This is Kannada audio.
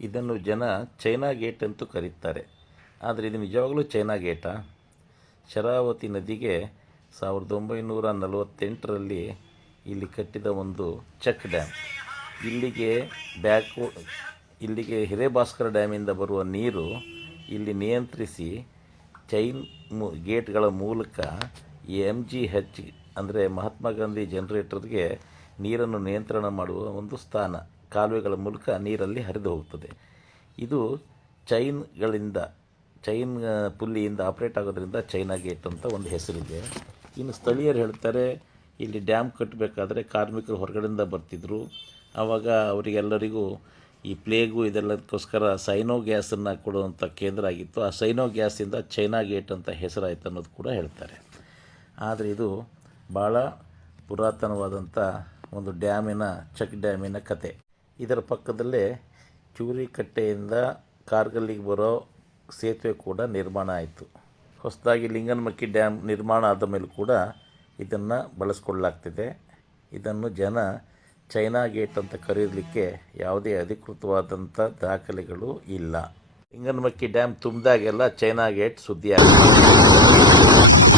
ಇದನ್ನು ಜನ ಚೈನಾ ಗೇಟ್ ಅಂತೂ ಕರೀತಾರೆ. ಆದರೆ ಇದು ನಿಜವಾಗಲೂ ಚೈನಾ ಗೇಟಾ? ಶರಾವತಿ ನದಿಗೆ ಸಾವಿರದ ಒಂಬೈನೂರ ನಲವತ್ತೆಂಟರಲ್ಲಿ ಇಲ್ಲಿ ಕಟ್ಟಿದ ಒಂದು ಚೆಕ್ ಡ್ಯಾಮ್ ಇಲ್ಲಿಗೆ ಬ್ಯಾಕ್ ಇಲ್ಲಿಗೆ ಹಿರೇಭಾಸ್ಕರ ಡ್ಯಾಮಿಂದ ಬರುವ ನೀರು ಇಲ್ಲಿ ನಿಯಂತ್ರಿಸಿ ಚೈನ್ ಗೇಟ್ಗಳ ಮೂಲಕ ಎಂ ಜಿ ಹೆಚ್, ಅಂದರೆ ಮಹಾತ್ಮ ಗಾಂಧಿ ಜನರೇಟರ್ಗೆ ನೀರನ್ನು ನಿಯಂತ್ರಣ ಮಾಡುವ ಒಂದು ಸ್ಥಾನ. ಕಾಲುವೆಗಳ ಮೂಲಕ ನೀರಲ್ಲಿ ಹರಿದು ಹೋಗ್ತದೆ ಇದು ಚೈನ್ಗಳಿಂದ, ಚೈನ್ ಪುಲ್ಲಿಯಿಂದ ಆಪ್ರೇಟ್ ಆಗೋದ್ರಿಂದ ಚೈನಾ ಗೇಟ್ ಅಂತ ಒಂದು ಹೆಸರಿದೆ. ಇನ್ನು ಸ್ಥಳೀಯರು ಹೇಳ್ತಾರೆ, ಇಲ್ಲಿ ಡ್ಯಾಮ್ ಕಟ್ಟಬೇಕಾದ್ರೆ ಕಾರ್ಮಿಕರು ಹೊರಗಡೆಯಿಂದ ಬರ್ತಿದ್ರು. ಆವಾಗ ಅವರಿಗೆಲ್ಲರಿಗೂ ಈ ಪ್ಲೇಗು ಇದೆಲ್ಲದಕ್ಕೋಸ್ಕರ ಸೈನೋ ಗ್ಯಾಸನ್ನು ಕೊಡುವಂಥ ಕೇಂದ್ರ ಆಗಿತ್ತು. ಆ ಸೈನೋ ಗ್ಯಾಸಿಂದ ಚೈನಾ ಗೇಟ್ ಅಂತ ಹೆಸರಾಯಿತು ಅನ್ನೋದು ಕೂಡ ಹೇಳ್ತಾರೆ. ಆದರೆ ಇದು ಭಾಳ ಪುರಾತನವಾದಂಥ ಒಂದು ಡ್ಯಾಮಿನ, ಚೆಕ್ ಡ್ಯಾಮಿನ ಕತೆ. ಇದರ ಪಕ್ಕದಲ್ಲೇ ಚೂರಿಕಟ್ಟೆಯಿಂದ ಕಾರ್ಗಲ್ಲಿಗೆ ಬರೋ ಸೇತುವೆ ಕೂಡ ನಿರ್ಮಾಣ ಆಯಿತು. ಹೊಸದಾಗಿ ಲಿಂಗನಮಕ್ಕಿ ಡ್ಯಾಮ್ ನಿರ್ಮಾಣ ಆದ ಮೇಲೂ ಕೂಡ ಇದನ್ನು ಬಳಸ್ಕೊಳ್ಳಲಾಗ್ತಿದೆ. ಇದನ್ನು ಜನ ಚೈನಾ ಗೇಟ್ ಅಂತ ಕರೆಯಲಿಕ್ಕೆ ಯಾವುದೇ ಅಧಿಕೃತವಾದಂಥ ದಾಖಲೆಗಳು ಇಲ್ಲ. ಲಿಂಗನಮಕ್ಕಿ ಡ್ಯಾಮ್ ತುಂಬಿದಾಗೆಲ್ಲ ಚೈನಾ ಗೇಟ್ ಸುದ್ದಿ ಆಗಿದೆ